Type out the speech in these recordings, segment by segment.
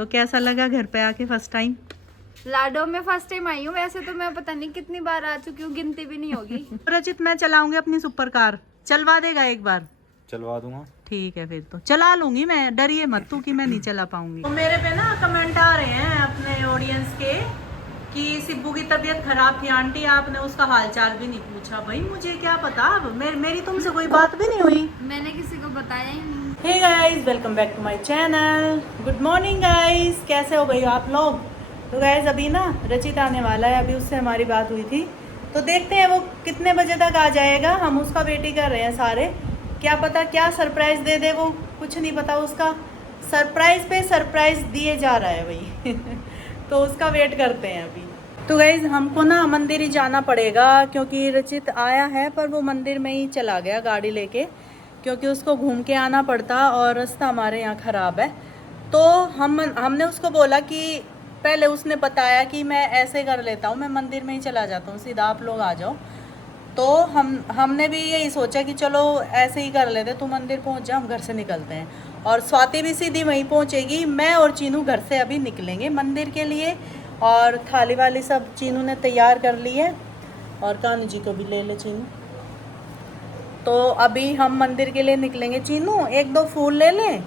तो कैसा लगा घर पे आके फर्स्ट टाइम? लाडो में फर्स्ट टाइम आई हूँ। वैसे तो मैं पता नहीं कितनी बार आ चुकी हूँ, गिनती भी नहीं होगी। रचित मैं चलाऊंगी अपनी सुपर कार, चलवा देगा एक बार? चलवा दूंगा। ठीक है फिर तो चला लूंगी मैं, डरिए मत तू कि मैं नहीं चला पाऊंगी। तो मेरे पे ना कमेंट आ रहे हैं अपने ऑडियंस के कि सिब्बू की तबीयत खराब थी आंटी, आपने उसका हालचाल भी नहीं पूछा। भाई मुझे क्या पता, अब मेरी तुमसे कोई बात भी नहीं हुई। मैंने किसी को बताया ही नहीं। Hey guys, welcome back to my channel. Good morning guys, कैसे हो भाई आप लोग? तो गाइस अभी ना रचित आने वाला है, अभी उससे हमारी बात हुई थी, तो देखते हैं वो कितने बजे तक आ जाएगा। हम उसका वेट ही कर रहे हैं सारे, क्या पता क्या सरप्राइज दे दे, वो कुछ नहीं पता उसका। सरप्राइज पे सरप्राइज दिए जा रहा है भाई। तो उसका वेट करते हैं अभी। तो गाइज हमको ना मंदिर ही जाना पड़ेगा, क्योंकि रचित आया है पर वो मंदिर में ही चला गया गाड़ी लेके, क्योंकि उसको घूम के आना पड़ता और रास्ता हमारे यहाँ ख़राब है। तो हमने उसको बोला कि पहले उसने बताया कि मैं ऐसे कर लेता हूँ, मैं मंदिर में ही चला जाता हूँ, सीधा आप लोग आ जाओ। तो हमने भी यही सोचा कि चलो ऐसे ही कर लेते, तू मंदिर पहुँच जा, हम घर से निकलते हैं। और स्वाति भी सीधी वहीं पहुँचेगी, मैं और चीनू घर से अभी निकलेंगे मंदिर के लिए। और थाली वाली सब चीनू ने तैयार कर ली है, और कानू जी को भी ले ले चीनू। तो अभी हम मंदिर के लिए निकलेंगे। चीनू एक दो फूल ले ले,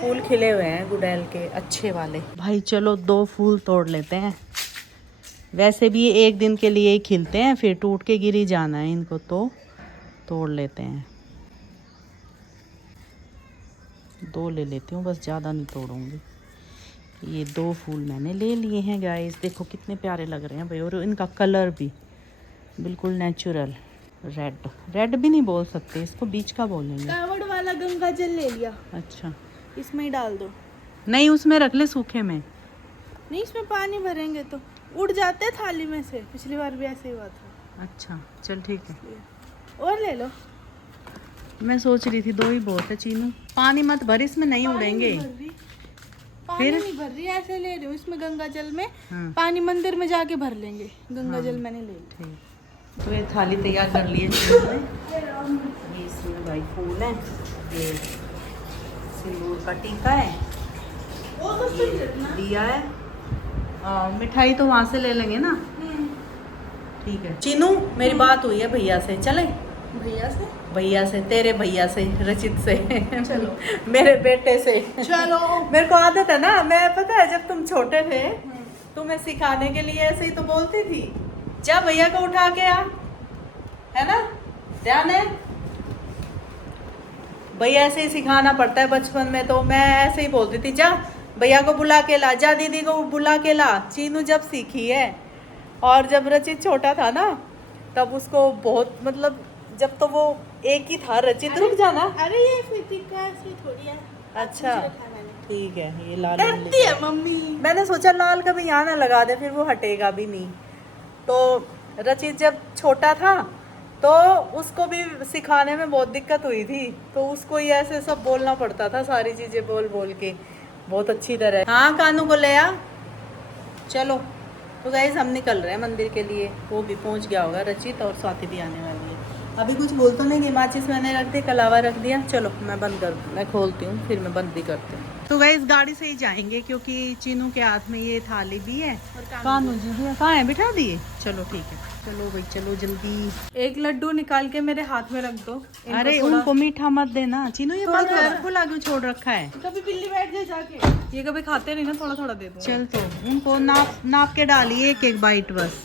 फूल खिले हुए हैं गुड़ैल के अच्छे वाले। भाई चलो 2 फूल तोड़ लेते हैं, वैसे भी ये एक दिन के लिए ही खिलते हैं, फिर टूट के गिर ही जाना है इनको, तो तोड़ लेते हैं। 2 ले लेती हूँ बस, ज़्यादा नहीं तोड़ूंगी। ये 2 फूल मैंने ले लिए हैं गाइस, देखो कितने प्यारे लग रहे हैं भाई, और इनका कलर भी बिल्कुल नेचुरल रेड भी नहीं बोल सकते इसको, बीच का बोलेंगे। कावड़ वाला गंगा जल ले लिया, अच्छा, इसमें ही डाल दो। नहीं उसमें रख ले सूखे में। नहीं, इसमें पानी भरेंगे तो उड़ जाते हैं थाली में से, पिछली बार भी ऐसे ही हुआ था। अच्छा चल ठीक है, और ले लो। मैं सोच रही थी 2 ही बहुत है। चीनू पानी मत भर, इसमें नहीं उड़ेंगे। पानी नहीं भर रही, ऐसे ले रही हूँ, इसमें गंगा जल में। हाँ। पानी मंदिर में जाके भर लेंगे, गंगा जल मैंने ले लिया। ठीक, तो ये थाली तैयार कर ली है चीनू ने। ये इसमें भाई फूल है, ये सिंदूर का टीका है, ये दिया है, और मिठाई तो वहाँ से ले लेंगे ना। ठीक है चीनू, मेरी बात हुई है भैया से, चले? भैया से तेरे भैया से, रचित से। चलो। मेरे बेटे से चलो। मेरे को आदत है ना, मैं पता है जब तुम छोटे थे तुम्हें सिखाने के लिए ऐसे ही तो बोलती थी, जा भैया को उठा के आ, है ना, ध्यान है? भैया ऐसे ही सिखाना पड़ता है बचपन में, तो मैं ऐसे ही बोलती थी, जा भैया को बुला के ला, जा दीदी को बुला के ला। चीनू जब सीखी है, और जब रचित छोटा था ना तब उसको बहुत, मतलब जब तो वो एक ही था रचित। रुक जाना, अरे ये फितिका ऐसी थोड़ी है। अच्छा ठीक है, ये लाल डरती है मम्मी। मैंने सोचा लाल कभी यहाँ ना लगा दे, फिर वो हटेगा भी नहीं। तो रचित जब छोटा था तो उसको भी सिखाने में बहुत दिक्कत हुई थी, तो उसको ही ऐसे सब बोलना पड़ता था, सारी चीजें बोल बोल के बहुत अच्छी तरह। हाँ कानू को ले आ, चलो। तो गाइस हम निकल रहे हैं मंदिर के लिए, वो भी पहुंच गया होगा रचित, और स्वाति भी आने वाली है। अभी कुछ बोल तो नहीं, माचिस मैंने रख दी, कलावा रख दिया। चलो मैं बंद कर, मैं खोलती हूँ फिर मैं बंद भी करती हूँ। तो गाइस गाड़ी से ही जाएंगे, क्योंकि चीनू के हाथ में ये थाली भी है और कानू जी भी है। कहाँ है, बिठा दिए? चलो ठीक है, चलो भाई चलो जल्दी। एक लड्डू निकाल के मेरे हाथ में रख दो। अरे उनको मीठा मत देना चीनू, ये बात खुला क्यों छोड़ रखा है? कभी बिल्ली बैठ जाए जाके, ये कभी खाते नहीं ना, थोड़ा थोड़ा दे दो। चल तो उनको नाप नाप के डालिए, एक बाइट बस।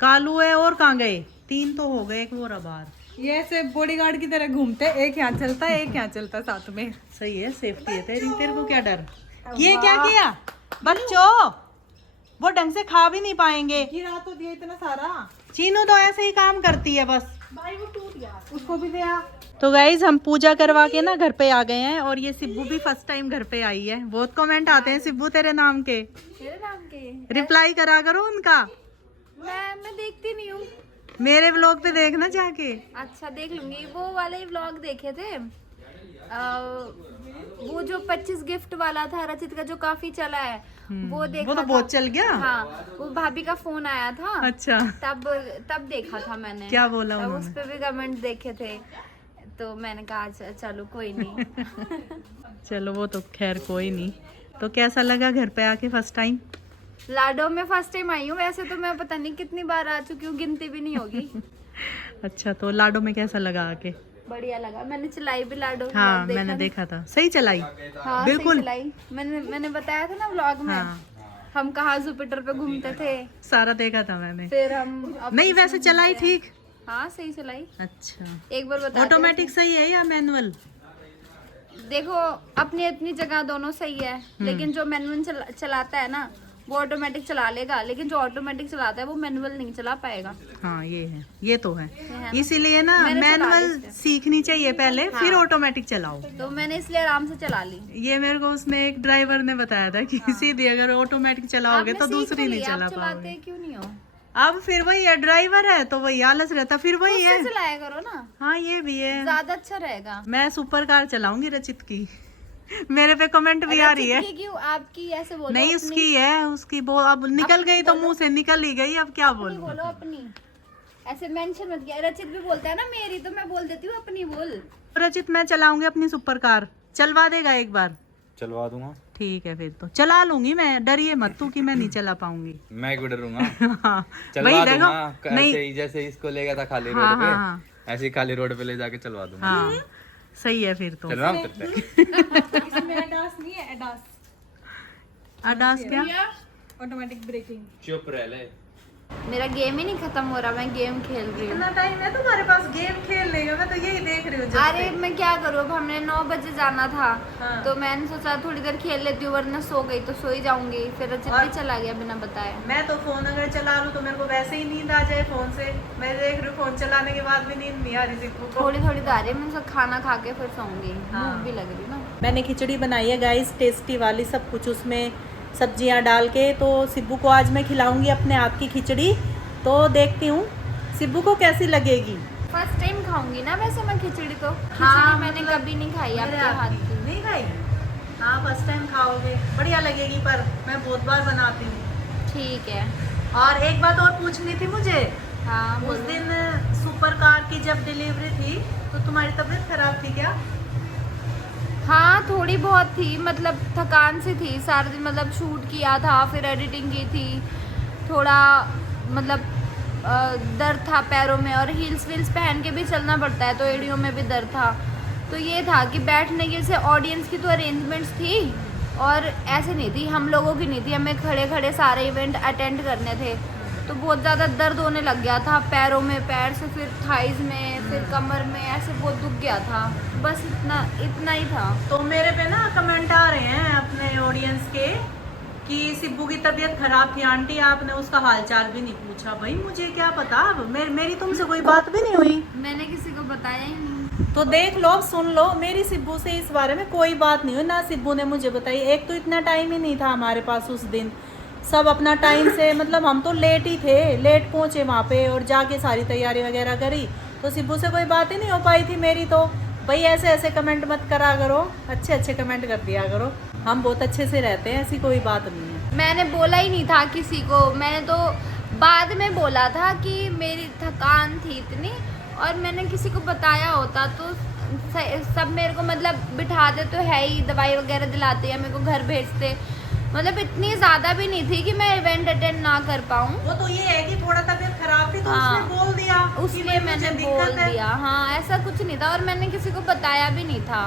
कालू है, और कहाँ गए? 3 तो हो गए, एक वो रबार। ये ऐसे बॉडीगार्ड की तरह घूमते, एक यहाँ चलता है एक यहाँ चलता है साथ में। सही है, सेफ्टी है तेरी, तेरे को क्या डर? ये क्या किया बच्चों, वो ढंग से खा भी नहीं पाएंगे। गिरा तो दिया इतना सारा। चीनू तो ऐसे ही काम करती है बस। भाई वो टूट गया, उसको भी दिया। तो गाइज हम पूजा करवा के ना घर पे आ गए हैं, और ये सिब्बू भी फर्स्ट टाइम घर पे आई है। बहुत कमेंट आते हैं सिब्बू तेरे नाम के, मेरे नाम के रिप्लाई करा करो उनका। मैं देखती नहीं हूँ। मेरे व्लॉग पे देखना जाके। अच्छा देख लूंगी, वो वाले व्लॉग देखे थे। वो जो 25 गिफ्ट वाला था रचित का, जो काफी चला है, वो देखा वो तो बहुत चल गया। हाँ, वो भाभी का फोन आया था। अच्छा, तब देखा था मैंने। क्या बोला तब उन्होंने? उस पे भी कमेंट देखे थे, तो मैंने कहा चलो कोई नहीं। चलो वो तो खैर कोई नहीं, तो कैसा लगा घर पे आके फर्स्ट टाइम? लाडो में फर्स्ट टाइम आई हूँ, वैसे तो मैं पता नहीं कितनी बार आ चुकी हूँ, गिनती भी नहीं होगी। अच्छा, तो लाडो में कैसा लगा आके? बढ़िया लगा, मैंने चलाई भी लाडो। हाँ मैंने देखा था, सही चलाई। हाँ बिल्कुल सही चलाई। मैंने बताया था ना व्लॉग में। हाँ हम कहाँ जुपिटर पे घूमते थे, सारा देखा था मैंने। फिर हम नहीं वैसे चलाई ठीक। हाँ सही चलाई। अच्छा, एक बार बता ऑटोमेटिक सही है या मैनुअल? देखो अपनी अपनी जगह दोनों सही है, लेकिन जो मैनुअल चलाता है ना वो ऑटोमेटिक चला लेगा, लेकिन जो ऑटोमेटिक चलाता है वो मैनुअल नहीं चला पाएगा। हाँ ये है, ये तो है। ना? इसीलिए ना मैंने चला मैनुअल ली इससे। सीखनी चाहिए पहले, फिर ऑटोमेटिक चलाओ। तो मैंने इसलिए आराम से चला ली। ये मेरे को उसमें एक ड्राइवर ने बताया था कि सीधे अगर ऑटोमेटिक चलाओगे आपने तो सीख दूसरी नहीं लिया, चला आप चलाते पाओगे। क्यों नहीं हो? अब फिर वही है, ड्राइवर है तो वही आलस रहता, फिर वही है। उससे चलाया करो ना, हाँ ये भी है। ज्यादा अच्छा रहेगा। मैं सुपर कार चलाऊंगी रचित की। मेरे पे कमेंट भी आ रही है। रचित की क्यों? आपकी ऐसे बोलो। नहीं अपनी- उसकी है, उसकी अब निकल गई तो मुंह से निकल ही गई, अब क्या अपनी बोलूं। बोलो अपनी, ऐसे मेंशन मत किया। रचित भी बोलता है ना मेरी, तो मैं बोल देती हूँ अपनी बोल। रचित मैं चलाऊंगी अपनी सुपर कार, चलवा देगा एक बार? चलवा दूंगा। ठीक है फिर तो चला लूंगी मैं, डरिए मत तू कि मैं नहीं चला पाऊंगी। मैं क्यों डरूंगा? हाँ, चलवा वही दूंगा। देखो नहीं। ऐसे ही जैसे इसको ले गया था खाली रोड हाँ, पे, हाँ, हाँ। ऐसे ही खाली रोड पे ले जाके चलवा दूंगा। हाँ सही है फिर तो। चलवा सकते इसमें एडास नहीं है, एडास अडास क्या? Automatic breaking. चुप रह ले। मेरा गेम ही नहीं खत्म हो रहा, मैं गेम खेल रही हूँ। इतना टाइम है तुम्हारे पास गेम खेलने का? मैं तो यही देख रही हूँ जब अरे से। मैं क्या करूँ, अब हमने 9 बजे जाना था। हाँ। तो मैंने सोचा थोड़ी देर खेल लेती हूँ, वरना सो गई तो सो ही जाऊंगी। फिर रचित और- भी चला गया बिना बताए। मैं तो फोन अगर चला लूँ तो मेरे को वैसे ही नींद आ जाए फोन से। मैं देख रही हूँ फोन चलाने के बाद भी नींद नहीं आ रही सिक्कू को। थोड़ी थोड़ी तो आ रही है, मैं सब खाना खा के फिर सोऊंगी। हाँ। भूख भी लग रही ना। मैंने खिचड़ी बनाई है गाइस, टेस्टी वाली, सब कुछ उसमें सब्जियां डाल के। तो सिब्बू को आज मैं खिलाऊंगी अपने हाथ की खिचड़ी, तो देखती हूँ सिब्बू को कैसी लगेगी। फर्स्ट टाइम खाऊंगी ना वैसे मैं खिचड़ी, तो खिचड़ी हाँ, मैंने मतलब कभी नहीं खाई मेरे आपके हाथ की। नहीं खाई? हाँ फर्स्ट टाइम खाओगे, बढ़िया लगेगी, पर मैं बहुत बार बनाती हूँ। ठीक है। और एक बात और पूछनी थी मुझे। हाँ उस बोलो। दिन सुपर कार की जब डिलीवरी थी तो तुम्हारी तबीयत खराब थी क्या? हाँ थोड़ी बहुत थी, मतलब थकान से थी सारा दिन, मतलब शूट किया था, फिर एडिटिंग की थी, थोड़ा मतलब दर्द था पैरों में, और हील्स वील्स पहन के भी चलना पड़ता है तो एड़ियों में भी दर्द था। तो ये था कि बैठने की से ऑडियंस की तो अरेंजमेंट्स थी, और ऐसे नहीं थी, हम लोगों की नहीं थी, हमें खड़े खड़े सारे इवेंट अटेंड करने थे। तो बहुत ज़्यादा दर्द होने लग गया था पैरों में, पैर से फिर थाइज में, फिर कमर में, ऐसे बहुत दुख गया था। बस इतना ही था। तो मेरे पे ना कमेंट आ रहे हैं अपने ऑडियंस के कि सिब्बू की तबीयत खराब थी आंटी, आपने उसका हालचाल भी नहीं पूछा। भाई मुझे क्या पता, अब मेरी तुमसे कोई बात भी नहीं हुई। मैंने किसी को बताया ही नहीं। तो देख लो, सुन लो, मेरी सिब्बू से इस बारे में कोई बात नहीं हुई, ना सिब्बू ने मुझे बताई। एक तो इतना टाइम ही नहीं था हमारे पास उस दिन, सब अपना टाइम से, मतलब हम तो लेट ही थे, लेट पहुँचे वहाँ पे और जाके सारी तैयारी वगैरह करी। तो सिब्बू से कोई बात ही नहीं हो पाई थी मेरी। तो भाई ऐसे ऐसे कमेंट मत करा करो, अच्छे अच्छे कमेंट कर दिया करो, हम बहुत अच्छे से रहते हैं, ऐसी कोई बात नहीं है। मैंने बोला ही नहीं था किसी को, मैंने तो बाद में बोला था कि मेरी थकान थी इतनी, और मैंने किसी को बताया होता तो सब मेरे को मतलब बिठाते तो है ही, दवाई वगैरह दिलाते या मेरे को घर भेजते। मतलब इतनी ज़्यादा भी नहीं थी कि मैं इवेंट अटेंड ना कर पाऊँ। वो तो ये है कि थोड़ा तबीयत खराब थी तो हाँ, उसने बोल दिया कि उसमें भाई मैंने मुझे बोल दिक्कत है। दिया। हाँ ऐसा कुछ नहीं था, और मैंने किसी को बताया भी नहीं था,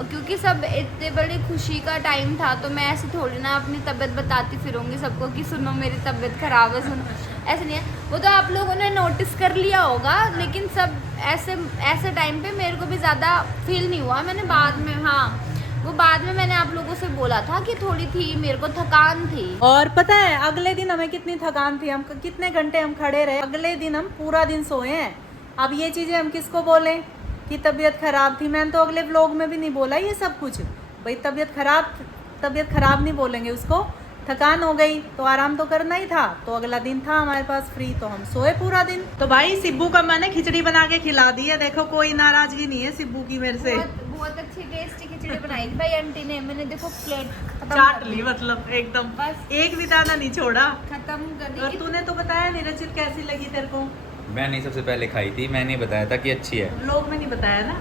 क्योंकि सब इतने बड़ी खुशी का टाइम था, तो मैं ऐसे थोड़ी ना अपनी तबीयत बताती फिरूंगी सबको कि सुनो मेरी तबीयत खराब है, सुनो। ऐसे नहीं है, वो तो आप लोगों ने नोटिस कर लिया होगा, लेकिन सब ऐसे टाइम पे मेरे को भी ज़्यादा फील नहीं हुआ। मैंने बाद में, हाँ वो बाद में मैंने आप लोगों से बोला था कि थोड़ी थी, मेरे को थकान थी। और पता है अगले दिन हमें कितनी थकान थी, हम कितने घंटे हम खड़े रहे, अगले दिन हम पूरा दिन सोए हैं। अब ये चीजें हम किसको बोलें कि तबीयत खराब थी? मैंने तो अगले व्लॉग में भी नहीं बोला ये सब कुछ। भाई तबीयत खराब नहीं बोलेंगे उसको, थकान हो गई तो आराम तो करना ही था। तो अगला दिन था हमारे पास फ्री, तो हम सोए पूरा दिन। तो भाई सिब्बू का मैंने खिचड़ी बना के खिला दी है, देखो कोई नाराजगी नहीं है सिब्बू की मेरे से। बहुत अच्छी टेस्टी खिचड़ी बनाई थी भाई आंटी ने। मैंने देखो प्लेट खत्म चाट कर ली, मतलब एकदम बस। एक भी दाना नहीं छोड़ा। खत्म कर और दी। तूने तो बताया नहीं रचित, कैसी लगी तेरे को? मैंने सबसे पहले खाई थी, मैंने बताया था कि अच्छी है। लोग में नहीं बताया ना।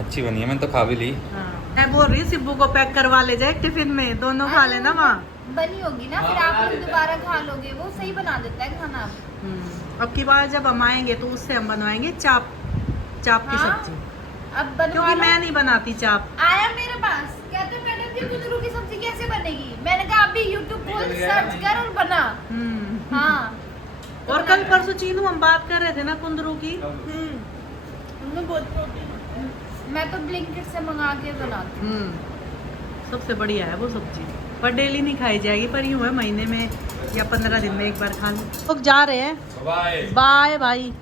अच्छी बनी है, मैंने तो खा भी ली। हाँ मैं बोल रही हूँ सिब्बू को पैक करवा ले जाए टिफिन में, दोनों खा लेना वहाँ। बनी होगी ना, फिर आप लोग दोबारा खा लोगे। वो सही बना देता है खाना। अब की बार जब हम आएंगे तो उससे हम बनवाएंगे चाप की हाँ, सब्जी, अब बनवा क्योंकि लो। मैं नहीं बनाती चाप। आया मेरे पास, कहते मैडम जी कुंदरू की सब्जी कैसे बनेगी। मैंने कहा अभी यूट्यूब खोल, सर्च कर और बना। हाँ, और कल परसों चीनू हम बात कर रहे थे ना कुंदरू की। उनमें बहुत प्रोटीन। मैं तो ब्लिंकिट से मंगा के बनाती हूँ। सबसे बढ़िया है वो सब्जी, पर डेली नहीं खाई जाएगी, पर यूँ है महीने में या 15 दिन में एक बार खा लो। लोग जा रहे हैं, बाय बाय भाई,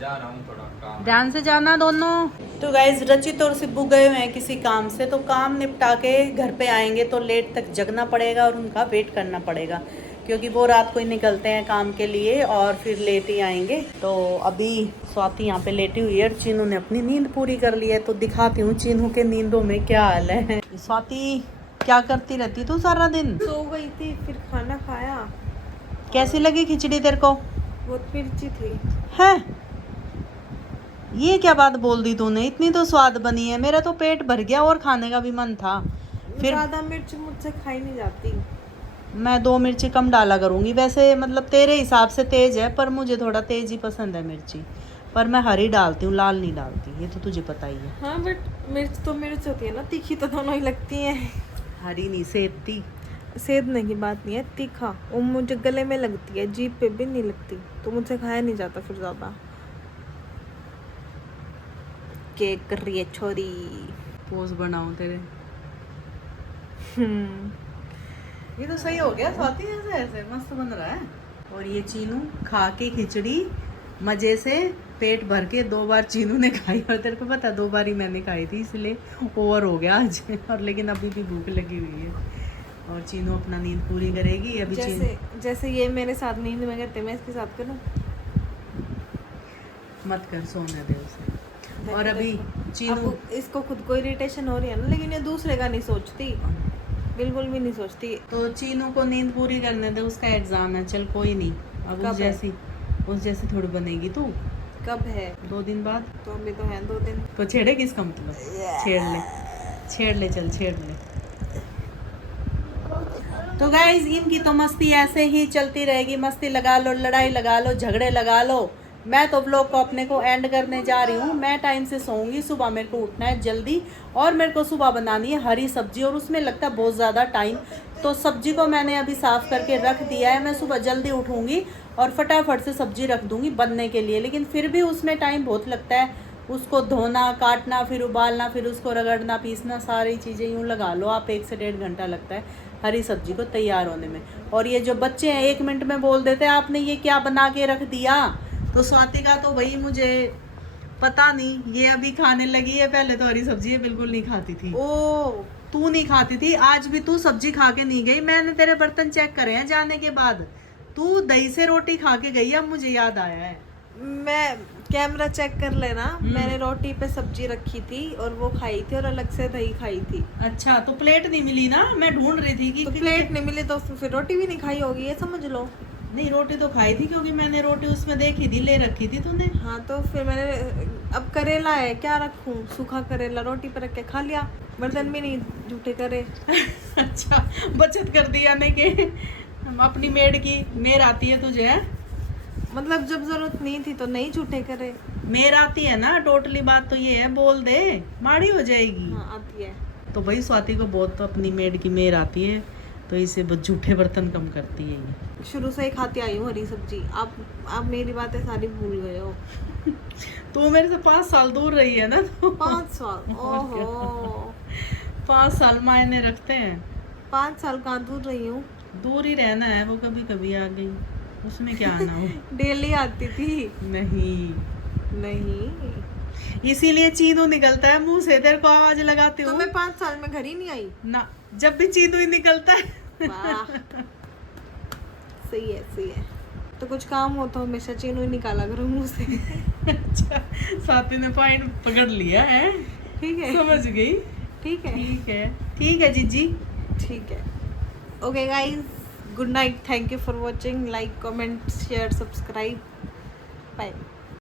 जा रहा हूँ, थोड़ा काम ध्यान से जाना दोनों। तो गाइज रचित और सिब्बू गए हुए हैं किसी काम से, तो काम निपटा के घर पे आएंगे तो लेट तक जगना पड़ेगा और उनका वेट करना पड़ेगा, क्योंकि वो रात को ही निकलते हैं काम के लिए और फिर लेट ही आएंगे। तो अभी स्वाति यहाँ पे लेटी हुई है और चीनू ने अपनी नींद पूरी कर ली है, तो दिखाती हूँ चीनू के नींदों में क्या हाल है। स्वाति क्या करती रहती तू सारा दिन? सो गई थी, फिर खाना खाया। कैसी लगी खिचड़ी तेरे को? बहुत मिर्ची थी। है ये क्या बात बोल दी तूने, इतनी तो स्वाद बनी है, मेरा तो पेट भर गया और खाने का भी मन था। फिर ज्यादा मिर्च मुझसे खाई नहीं जाती। मैं 2 मिर्ची कम डाला करूँगी, वैसे मतलब तेरे हिसाब से तेज है, पर मुझे थोड़ा तेज ही पसंद है मिर्ची, पर मैं हरी डालती हूँ, लाल नहीं डालती, ये तो तुझे पता ही है। हाँ बट मिर्च तो मिर्च होती है ना, तीखी तो दोनों ही लगती है। हरी नहीं सेधती। सेधने की बात नहीं है, तीखा वो मुझे गले में लगती है, जीभ पे भी नहीं लगती, तो मुझसे खाया नहीं जाता फिर ज्यादा। केक कर रही है छोरी। पोज बनाऊं तेरे। ये तो सही हो गया स्वाति, ऐसे ऐसे मस्त बन रहा है। और ये चीनू खा के खिचड़ी मजे से पेट भर के 2 बार चीनू ने खाई, और तेरे को पता 2 बार ही मैंने खाई थी, इसलिए ओवर हो गया आज। और लेकिन अभी भी भूख लगी हुई है और चीनू अपना नींद पूरी करेगी अभी। जैसे ये मेरे साथ नींद में करते, मैं इसके साथ करूं? मत कर, सोने दे उसे। और अभी चीनू अब इसको खुद को इरिटेशन हो रही है ना, लेकिन ये दूसरे का नहीं सोचती, बिल्कुल भी नहीं सोचती। तो चीनू को नींद पूरी करने दे, उसका एग्जाम है, चल कोई नहीं। अब उस जैसी थोड़ी बनेगी तू। कब है? 2 दिन बाद। तो अभी तो है 2 दिन। तो छेड़े किसका मतलब? छेड़ ले चल, छेड़ ले। तो गाइज इनकी तो मस्ती ऐसे ही चलती रहेगी, मस्ती लगा लो, लड़ाई लगा लो, झगड़े लगा लो। मैं तो ब्लॉग को अपने को एंड करने जा रही हूँ। मैं टाइम से सोऊंगी, सुबह मेरे को उठना है जल्दी, और मेरे को सुबह बनानी है हरी सब्जी, और उसमें लगता है बहुत ज़्यादा टाइम। तो सब्जी को मैंने अभी साफ़ करके रख दिया है। मैं सुबह जल्दी उठूँगी और फटाफट से सब्जी रख दूँगी बनने के लिए, लेकिन फिर भी उसमें टाइम बहुत लगता है। उसको धोना, काटना, फिर उबालना, फिर उसको रगड़ना, पीसना, सारी चीज़ें यूँ लगा लो आप 1 से 1.5 घंटा लगता है हरी सब्जी को तैयार होने में। और ये जो बच्चे हैं 1 मिनट में बोल देते हैं आपने ये क्या बना के रख दिया। तो स्वाति का तो भाई मुझे पता नहीं, ये अभी खाने लगी है, पहले तो हरी सब्जी ये बिल्कुल नहीं खाती थी। ओ, तू नहीं खाती थी, आज भी तू सब्जी खा के नहीं गई। मैंने तेरे बर्तन चेक करे हैं जाने के बाद, तू दही से रोटी खा के गई, अब मुझे याद आया है। मैं कैमरा चेक कर लेना, मैंने रोटी पे सब्जी रखी थी और वो खाई थी, और अलग से दही खाई थी। अच्छा, तो प्लेट नहीं मिली ना, मैं ढूंढ रही थी कि तो प्लेट नहीं मिली तो फिर रोटी भी नहीं खाई होगी, ये समझ लो। नहीं, रोटी तो खाई थी, क्योंकि मैंने रोटी उसमें देखी थी, ले रखी थी तूने। हाँ तो फिर मैंने, अब करेला है क्या रखूं, सूखा करेला रोटी पर रख के खा लिया, बर्तन भी नहीं झूठे करे। अच्छा, बचत कर दी, यानी कि अपनी मेड की मेर आती है तुझे है? मतलब जब जरूरत नहीं थी तो नहीं झूठे करे। मेर आती है ना, टोटली बात तो ये है, बोल दे माड़ी हो जाएगी। हाँ आती है। तो भाई स्वाति को बहुत अपनी मेड की मेर आती है, तो इसे झूठे बर्तन कम करती है ये। शुरू से ही खाती आई हूँ हरी सब्जी, आप मेरी बातें सारी भूल गए हो। तू मेरे से 5 साल दूर रही है ना, तो 5 साल, ओहो 5 साल मायने रखते हैं। 5 साल कहाँ दूर रही हूँ? दूर ही रहना है, वो कभी कभी आ गई, उसमें क्या आना हो। डेली आती थी। नहीं, इसीलिए चीनू निकलता है मुंह से, तेरे को आवाज लगाती हूँ। तो मैं 5 साल में घर ही नहीं आई ना, जब भी चीनू ही निकलता है। वाह, सही है। तो कुछ काम हो तो हमेशा चीनू ही निकाला करो मुंह से। अच्छा, स्वाति ने पॉइंट पकड़ लिया है, ठीक है, समझ गई। ठीक है जीजी, ठीक है। Okay guys, good night, thank you for watching, like comment share subscribe, bye.